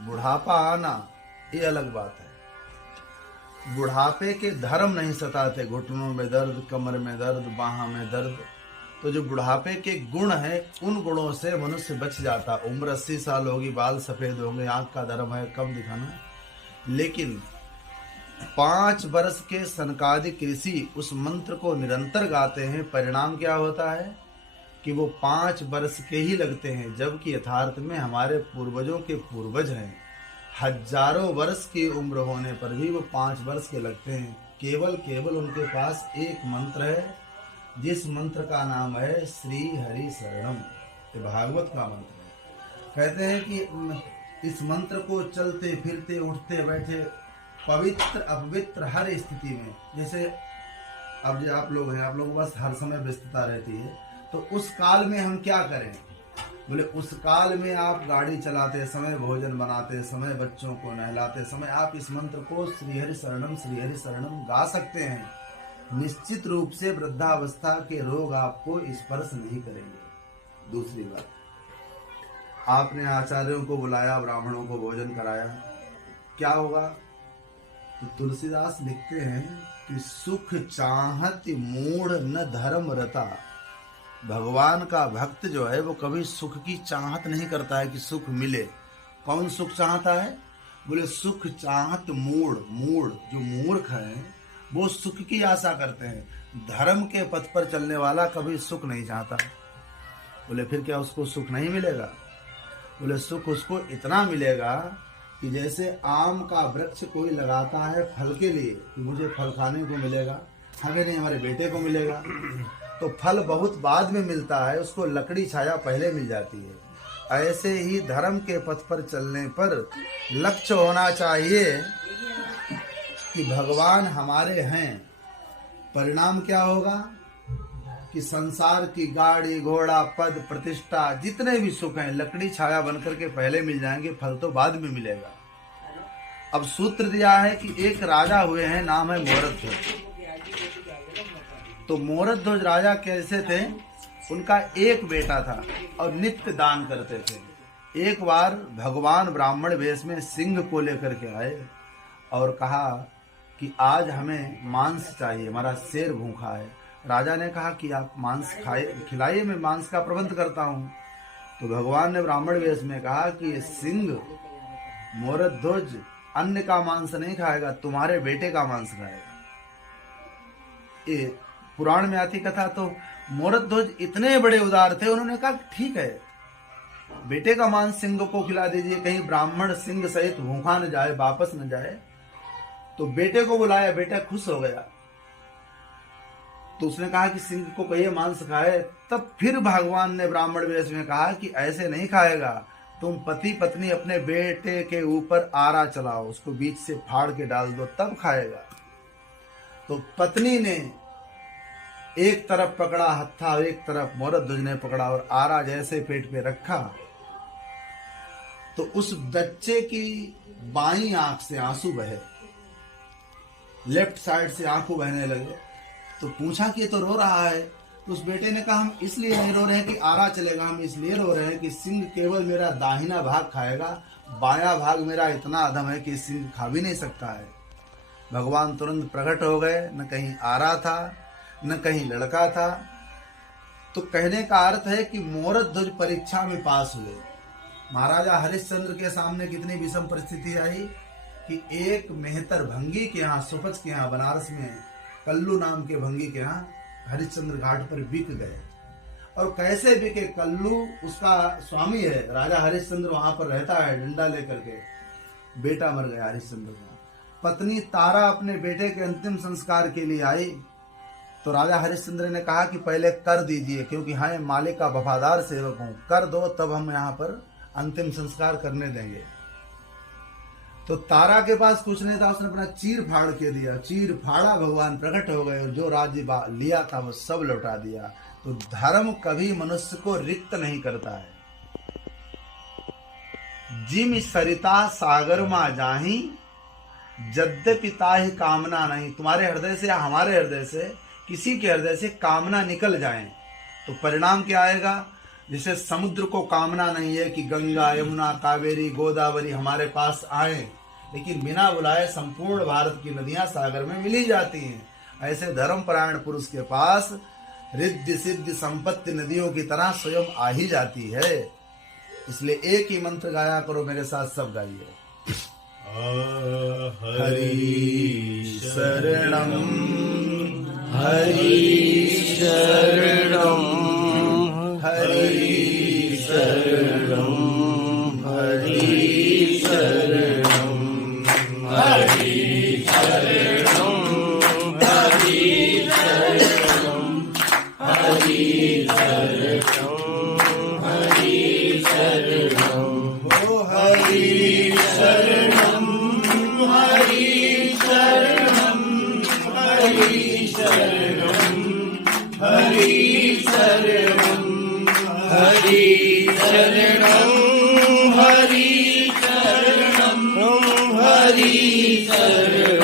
बुढ़ापा आना ये अलग बात है। बुढ़ापे के धर्म नहीं सताते, घुटनों में दर्द, कमर में दर्द, बाह में दर्द। तो जो बुढ़ापे के गुण हैं उन गुणों से मनुष्य बच जाता। उम्र 80 साल होगी, बाल सफेद होंगे, आंख का धर्म है, कब दिखाना है। लेकिन 5 वर्ष के सनकादिक ऋषि उस मंत्र को निरंतर गाते हैं। परिणाम क्या होता है कि वो 5 वर्ष के ही लगते हैं, जबकि यथार्थ में हमारे पूर्वजों के पूर्वज हैं, हजारों वर्ष की उम्र होने पर भी वो 5 वर्ष के लगते हैं। केवल उनके पास एक मंत्र है, जिस मंत्र का नाम है श्री हरि शरणम। ये भागवत का मंत्र है। कहते हैं कि इस मंत्र को चलते फिरते उठते बैठे पवित्र अपवित्र हर स्थिति में, जैसे अब जो आप लोग हैं, आप लोगों के पास हर समय व्यस्तता रहती है, तो उस काल में हम क्या करें? बोले उस काल में आप गाड़ी चलाते समय, भोजन बनाते समय, बच्चों को नहलाते समय आप इस मंत्र को श्री हरि शरणम गा सकते हैं। निश्चित रूप से वृद्धावस्था के रोग आपको स्पर्श नहीं करेंगे। दूसरी बात, आपने आचार्यों को बुलाया, ब्राह्मणों को भोजन कराया, क्या होगा? तो तुलसीदास लिखते हैं कि सुख चाहत मूढ़ न धर्म रता। भगवान का भक्त जो है वो कभी सुख की चाहत नहीं करता है कि सुख मिले। कौन सुख चाहता है? बोले सुख चाहत मूढ़ जो मूर्ख हैं वो सुख की आशा करते हैं। धर्म के पथ पर चलने वाला कभी सुख नहीं चाहता। बोले फिर क्या उसको सुख नहीं मिलेगा? बोले सुख उसको इतना मिलेगा कि जैसे आम का वृक्ष कोई लगाता है फल के लिए कि मुझे फल खाने को मिलेगा, हमें नहीं हमारे बेटे को मिलेगा, तो फल बहुत बाद में मिलता है, उसको लकड़ी छाया पहले मिल जाती है। ऐसे ही धर्म के पथ पर चलने पर लक्ष्य होना चाहिए कि भगवान हमारे हैं। परिणाम क्या होगा कि संसार की गाड़ी घोड़ा पद प्रतिष्ठा जितने भी सुख हैं लकड़ी छाया बनकर के पहले मिल जाएंगे, फल तो बाद में मिलेगा। अब सूत्र दिया है कि एक राजा हुए हैं, नाम है मोरध्वज। तो मोरध्वज राजा कैसे थे? उनका एक बेटा था और नित्य दान करते थे। एक बार भगवान ब्राह्मण वेश में सिंह को लेकर के आए और कहा कि आज हमें मांस चाहिए, हमारा शेर भूखा है। राजा ने कहा कि आप मांस खिलाइए, मैं मांस का प्रबंध करता हूँ। तो भगवान ने ब्राह्मण वेश में कहा कि ये सिंह मोरध्वज अन्य का मांस नहीं खाएगा, तुम्हारे बेटे का मांस खाएगा। ये पुराण में आती कथा। तो मोरध्वज इतने बड़े उदार थे, उन्होंने कहा ठीक है, बेटे का मांस सिंह को खिला दीजिए, कहीं ब्राह्मण सिंह सहित भूखा न जाए, वापस न जाए। तो बेटे को बुलाया, बेटा खुश हो गया। तो उसने कहा कि सिंह को कहिए मांस खाए। तब फिर भगवान ने ब्राह्मण वेश में कहा कि ऐसे नहीं खाएगा, तुम पति पत्नी अपने बेटे के ऊपर आरा चलाओ, उसको बीच से फाड़ के डाल दो, तब खाएगा। तो पत्नी ने एक तरफ पकड़ा हत्था, एक तरफ मोरध्वज ने पकड़ा और आरा जैसे पेट पे रखा, तो उस बच्चे की बाईं आंख से आंसू बहे, लेफ्ट साइड से आंसू बहने लगे। तो पूछा कि ये तो रो रहा है। तो उस बेटे ने कहा हम इसलिए नहीं रो रहे हैं कि आरा चलेगा, हम इसलिए रो रहे हैं कि सिंह केवल मेरा दाहिना भाग खाएगा, बायां भाग मेरा इतना अधम है कि सिंह खा भी नहीं सकता है। भगवान तुरंत प्रकट हो गए, न कहीं आरा था न कहीं लड़का था। तो कहने का अर्थ है कि मोरध्वज परीक्षा में पास हुए। महाराजा हरिश्चंद्र के सामने कितनी विषम परिस्थिति आई कि एक मेहतर भंगी के यहाँ, सुपच के यहाँ बनारस में कल्लू नाम के भंगी के यहाँ हरिश्चंद्र घाट पर बिक गए। और कैसे बिके? कल्लू उसका स्वामी है, राजा हरिश्चंद्र वहां पर रहता है डंडा लेकर के। बेटा मर गया हरिश्चंद्र का। पत्नी तारा अपने बेटे के अंतिम संस्कार के लिए आई। तो राजा हरिश्चंद्र ने कहा कि पहले कर दीजिए, क्योंकि हाँ मालिक का वफादार सेवक हूं, कर दो तब हम यहाँ पर अंतिम संस्कार करने देंगे। तो तारा के पास कुछ नहीं था, उसने अपना चीर फाड़ के दिया। चीर फाड़ा, भगवान प्रकट हो गए और जो राज्य लिया था वो सब लौटा दिया। तो धर्म कभी मनुष्य को रिक्त नहीं करता है। जिम सरिता सागर मा जाही, यद्यपि ताहि कामना नहीं। तुम्हारे हृदय से या हमारे हृदय से, किसी के हृदय से कामना निकल जाए तो परिणाम क्या आएगा? जिसे समुद्र को कामना नहीं है कि गंगा, यमुना, कावेरी, गोदावरी हमारे पास आए, लेकिन बिना बुलाए संपूर्ण भारत की नदियां सागर में मिली जाती हैं। ऐसे धर्मपरायण पुरुष के पास रिद्धि सिद्धि संपत्ति नदियों की तरह स्वयं आ ही जाती है। इसलिए एक ही मंत्र गाया करो, मेरे साथ सब गाइए। हरि शरणम हरि शरणम हरि शरणम हरि शरणम हरि शरणम हरि शरणम हरि शरणम हरि शरणम हो हरि शरणम हरि शरणम हरि शरणम हरि शरणम हरि शरणम हरि शरणम हरि शरणम